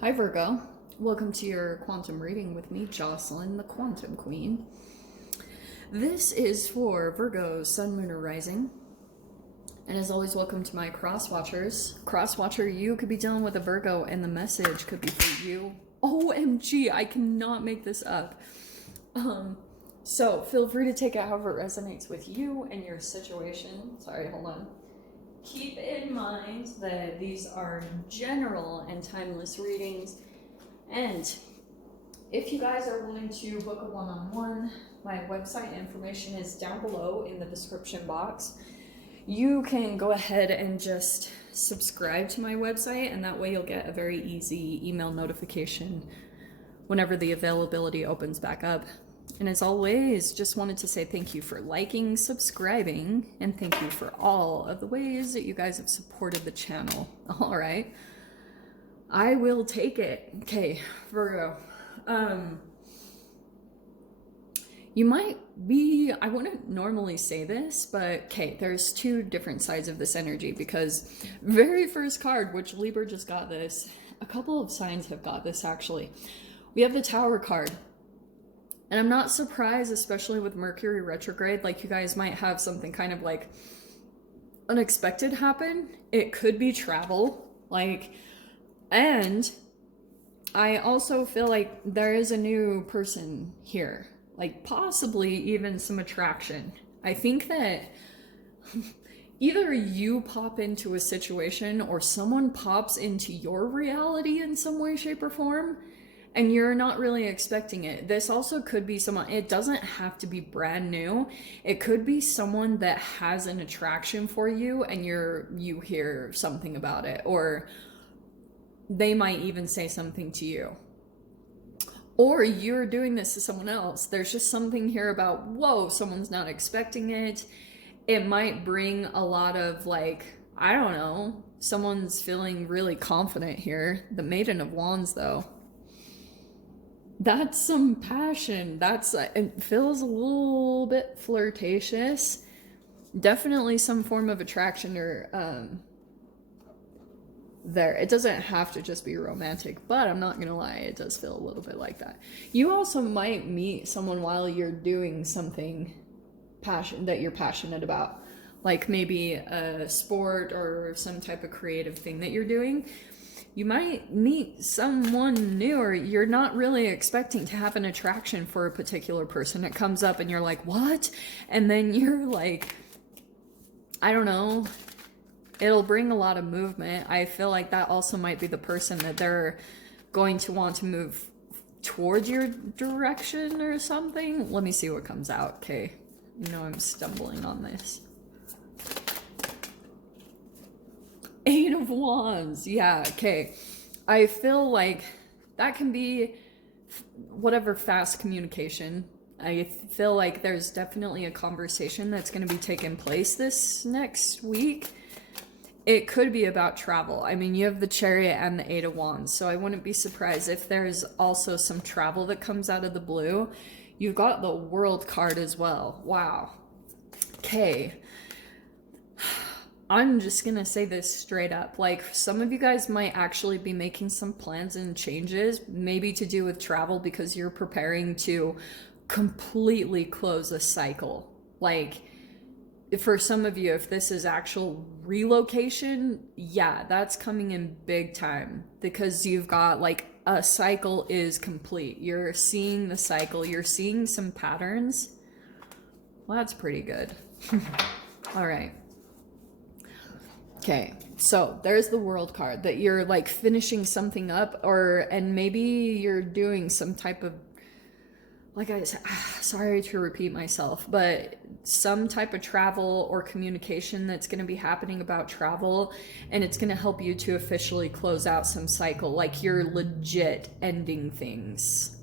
Hi Virgo, welcome to your quantum reading with me, Jocelyn, the Quantum Queen. This is for Virgo, Sun, Moon, or Rising. And as always, welcome to my cross watchers. Cross watcher, you could be dealing with a Virgo and the message could be for you. OMG, I cannot make this up. So feel free to take it however it resonates with you and your situation. Sorry, hold on. Keep in mind that these are general and timeless readings. And if you guys are wanting to book a one-on-one, my website information is down below in the description box. You can go ahead and just subscribe to my website, and that way you'll get a very easy email notification whenever the availability opens back up. And as always, just wanted to say thank you for liking, subscribing, and thank you for all of the ways that you guys have supported the channel. All right. I will take it. Okay, Virgo. You might be, I wouldn't normally say this, but okay, there's two different sides of this energy because very first card, which Libra just got this, a couple of signs have got this actually. We have the Tower card. And I'm not surprised, especially with Mercury retrograde, like you guys might have something kind of like unexpected happen. It could be travel, and I also feel like there is a new person here, like possibly even some attraction. I think that either you pop into a situation or someone pops into your reality in some way, shape, or form, and you're not really expecting it. This also could be someone, it doesn't have to be brand new. It could be someone that has an attraction for you and you hear something about it, or they might even say something to you. Or you're doing this to someone else. There's just something here about, whoa, someone's not expecting it. It might bring a lot of I don't know, someone's feeling really confident here. The Maiden of Wands though. That's some passion. It feels a little bit flirtatious. Definitely some form of attraction or there. It doesn't have to just be romantic, but I'm not gonna lie, it does feel a little bit like that. You also might meet someone while you're doing something that you're passionate about, like maybe a sport or some type of creative thing that you're doing. You might meet someone new, or you're not really expecting to have an attraction for a particular person. It comes up and you're like, what? And then you're like, I don't know, it'll bring a lot of movement. I feel like that also might be the person that they're going to want to move towards your direction or something. Let me see what comes out. Okay, you know I'm stumbling on this. Eight of Wands. Yeah, okay. I feel like that can be whatever, fast communication. I feel like there's definitely a conversation that's going to be taking place this next week. It could be about travel. I mean, you have the Chariot and the Eight of Wands, so I wouldn't be surprised if there's also some travel that comes out of the blue. You've got the World card as well. Wow. Okay. I'm just gonna say this straight up. Some of you guys might actually be making some plans and changes, maybe to do with travel, because you're preparing to completely close a cycle. For some of you, if this is actual relocation, yeah, that's coming in big time, because you've got a cycle is complete. You're seeing the cycle, you're seeing some patterns. Well, that's pretty good. All right. Okay, so there's the World card, that you're finishing something up, and maybe you're doing some type of, like I said, sorry to repeat myself, but some type of travel or communication that's going to be happening about travel, and it's going to help you to officially close out some cycle. You're legit ending things,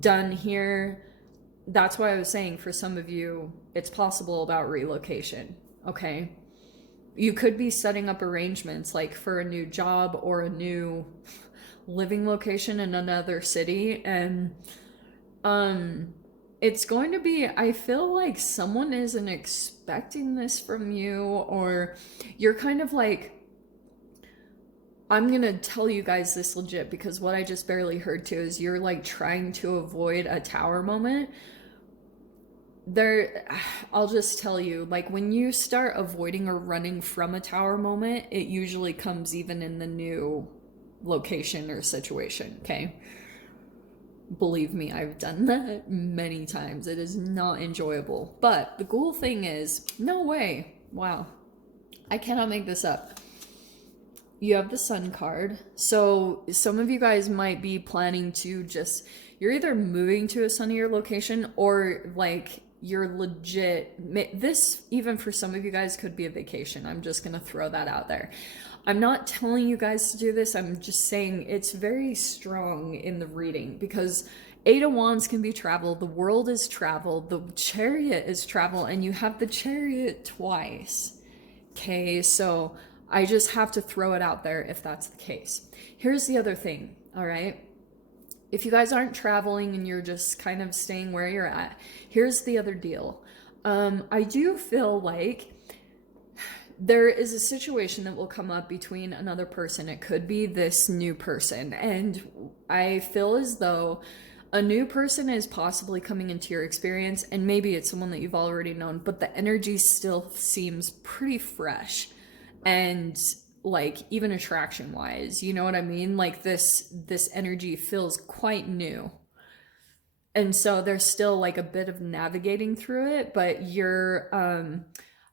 done here. That's why I was saying, for some of you, it's possible about relocation, okay? You could be setting up arrangements for a new job or a new living location in another city, and it's going to be, I feel like someone isn't expecting this from you, or you're kind of I'm gonna tell you guys this legit because what I just barely heard too is you're like trying to avoid a tower moment. There, I'll just tell you, like when you start avoiding or running from a tower moment, it usually comes even in the new location or situation, okay? Believe me, I've done that many times. It is not enjoyable. But the cool thing is, no way. Wow. I cannot make this up. You have the sun card. So some of you guys might be planning to just, you're either moving to a sunnier location or like you're legit. This, even for some of you guys, could be a vacation. I'm just going to throw that out there. I'm not telling you guys to do this. I'm just saying it's very strong in the reading because Eight of Wands can be travel. The world is travel. The Chariot is travel. And you have the Chariot twice. Okay, so I just have to throw it out there if that's the case. Here's the other thing, all right? If you guys aren't traveling and you're just kind of staying where you're at, here's the other deal. I do feel like there is a situation that will come up between another person. It could be this new person. And I feel as though a new person is possibly coming into your experience, and maybe it's someone that you've already known, but the energy still seems pretty fresh. And like even attraction wise, you know what I mean? Like this energy feels quite new. And so there's still like a bit of navigating through it, but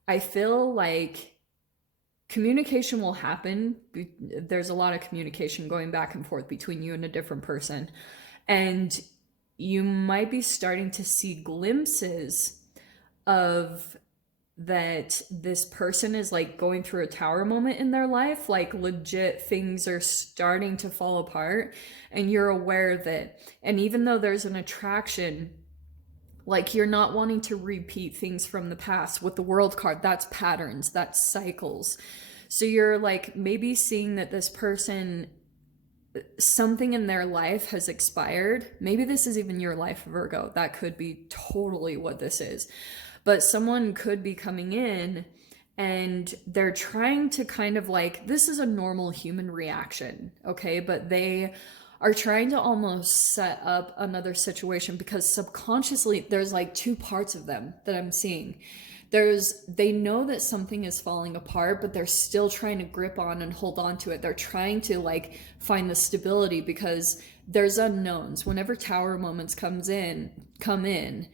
I feel like communication will happen. There's a lot of communication going back and forth between you and a different person. And you might be starting to see glimpses of that this person is like going through a tower moment in their life, like legit things are starting to fall apart and you're aware of it. And even though there's an attraction, like you're not wanting to repeat things from the past. With the World card, that's patterns, that's cycles. So you're like maybe seeing that this person, something in their life has expired. Maybe this is even your life, Virgo. That could be totally what this is. But someone could be coming in and they're trying to kind of like, this is a normal human reaction, okay? But they are trying to almost set up another situation because subconsciously there's like two parts of them that I'm seeing. They know that something is falling apart, but they're still trying to grip on and hold on to it. They're trying to like find the stability because there's unknowns. Whenever tower moments come in,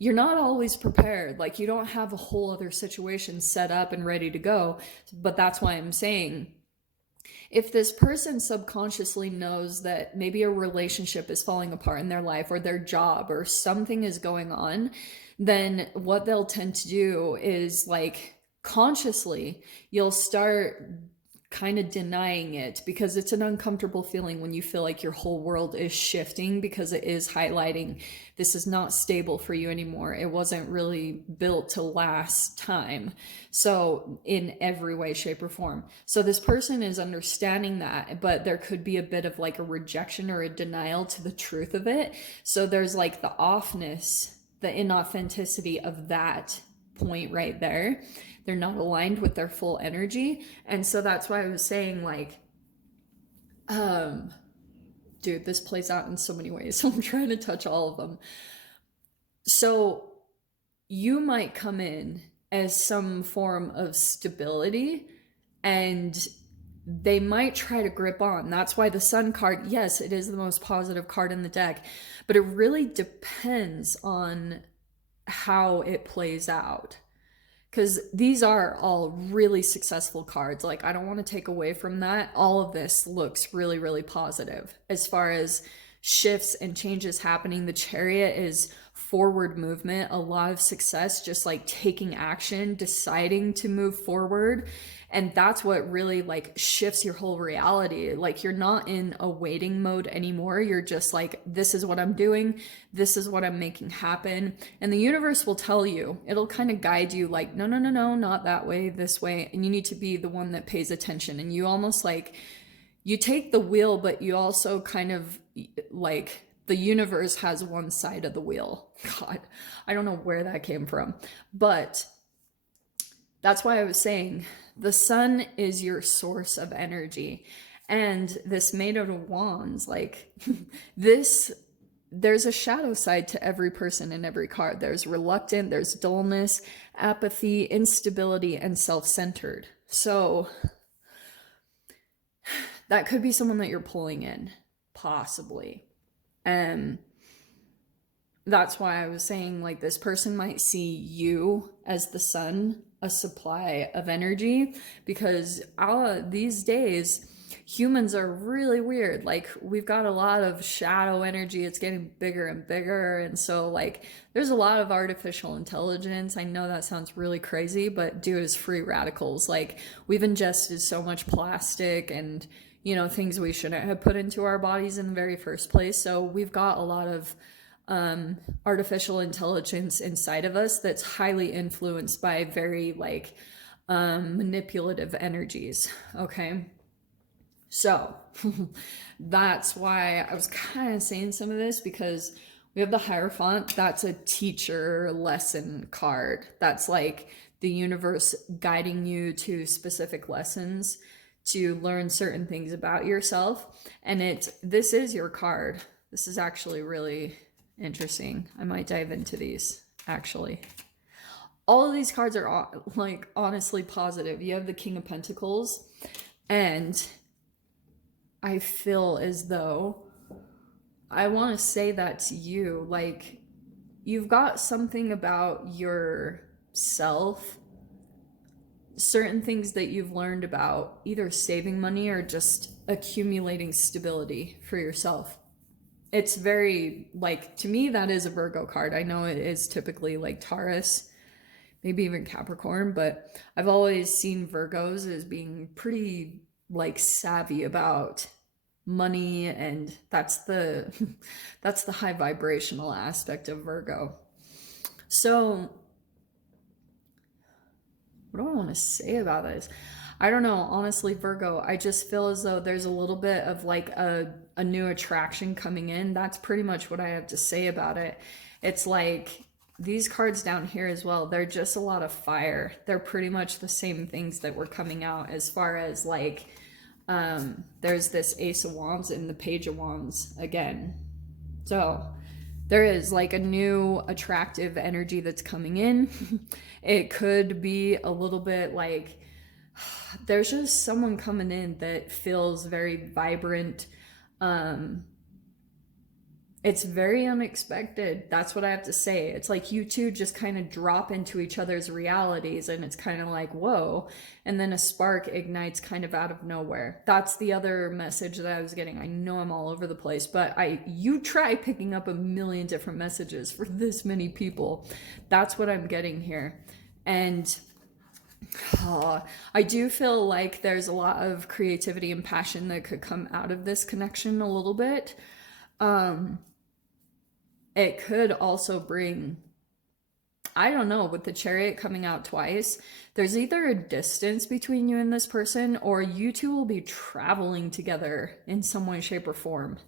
you're not always prepared. Like you don't have a whole other situation set up and ready to go. But that's why I'm saying, if this person subconsciously knows that maybe a relationship is falling apart in their life or their job or something is going on, then what they'll tend to do is like consciously, you'll start kind of denying it because it's an uncomfortable feeling when you feel like your whole world is shifting because it is highlighting this is not stable for you anymore. It wasn't really built to last time. So in every way, shape, or form. So this person is understanding that, but there could be a bit of like a rejection or a denial to the truth of it. So there's like the offness, the inauthenticity of that point right there. They're not aligned with their full energy. And so that's why I was saying like, dude, this plays out in so many ways. So I'm trying to touch all of them. So you might come in as some form of stability and they might try to grip on. That's why the Sun card, yes, it is the most positive card in the deck, but it really depends on how it plays out. Because these are all really successful cards. Like, I don't want to take away from that. All of this looks really, really positive. As far as shifts and changes happening, the Chariot is forward movement, a lot of success, just like taking action, deciding to move forward. And that's what really like shifts your whole reality. Like you're not in a waiting mode anymore. You're just like, this is what I'm doing. This is what I'm making happen. And the universe will tell you, it'll kind of guide you like, no, no, no, no, not that way, this way. And you need to be the one that pays attention. And you almost like, you take the wheel, but you also kind of like, the universe has one side of the wheel. God, I don't know where that came from. But that's why I was saying The sun is your source of energy. And this Maid of Wands, like this, there's a shadow side to every person in every card. There's reluctant, there's dullness, apathy, instability, and self-centered. So that could be someone that you're pulling in, possibly. And that's why I was saying, like, this person might see you as the sun, a supply of energy, because these days humans are really weird. Like, we've got a lot of shadow energy. It's getting bigger and bigger, and so like there's a lot of artificial intelligence. I know that sounds really crazy, but dude, is free radicals. Like, we've ingested so much plastic and, you know, things we shouldn't have put into our bodies in the very first place. So we've got a lot of artificial intelligence inside of us that's highly influenced by very like manipulative energies. Okay, so that's why I was kind of saying some of this, because we have the Hierophant. That's a teacher lesson card. That's like the universe guiding you to specific lessons to learn certain things about yourself. And this is your card. This is actually really interesting. I might dive into these, actually. All of these cards are like honestly positive. You have the King of Pentacles, and I feel as though I want to say that to you, like, you've got something about yourself, certain things that you've learned about either saving money or just accumulating stability for yourself. It's very, like, to me, that is a Virgo card. I know it is typically like Taurus, maybe even Capricorn, but I've always seen Virgos as being pretty like savvy about money, and that's the that's the high vibrational aspect of Virgo. So what do I want to say about this? I don't know, honestly, Virgo, I just feel as though there's a little bit of like a new attraction coming in. That's pretty much what I have to say about it. It's like these cards down here as well, they're just a lot of fire. They're pretty much the same things that were coming out, as far as like there's this Ace of Wands and the Page of Wands again. So there is like a new attractive energy that's coming in. It could be a little bit like there's just someone coming in that feels very vibrant. It's very unexpected. That's what I have to say. It's like you two just kind of drop into each other's realities, and it's kind of like, whoa. And then a spark ignites kind of out of nowhere. That's the other message that I was getting. I know I'm all over the place, but you try picking up a million different messages for this many people. That's what I'm getting here. And I do feel like there's a lot of creativity and passion that could come out of this connection a little bit. It could also bring, I don't know, with the Chariot coming out twice, there's either a distance between you and this person, or you two will be traveling together in some way, shape, or form.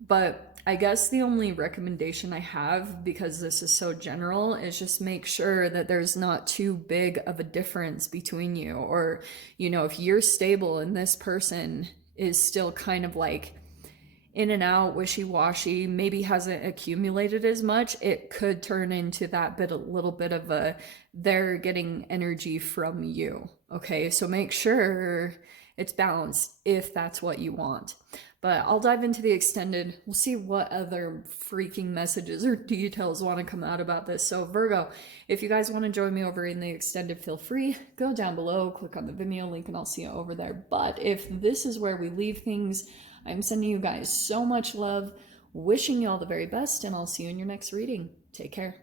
But I guess the only recommendation I have, because this is so general, is just make sure that there's not too big of a difference between you. Or, you know, if you're stable and this person is still kind of like in and out, wishy-washy, maybe hasn't accumulated as much, it could turn into that little bit of a, they're getting energy from you. Okay, so make sure it's balanced if that's what you want. But I'll dive into the extended. We'll see what other freaking messages or details want to come out about this. So Virgo, if you guys want to join me over in the extended, feel free. Go down below, click on the Vimeo link, and I'll see you over there. But if this is where we leave things, I'm sending you guys so much love, wishing you all the very best, and I'll see you in your next reading. Take care.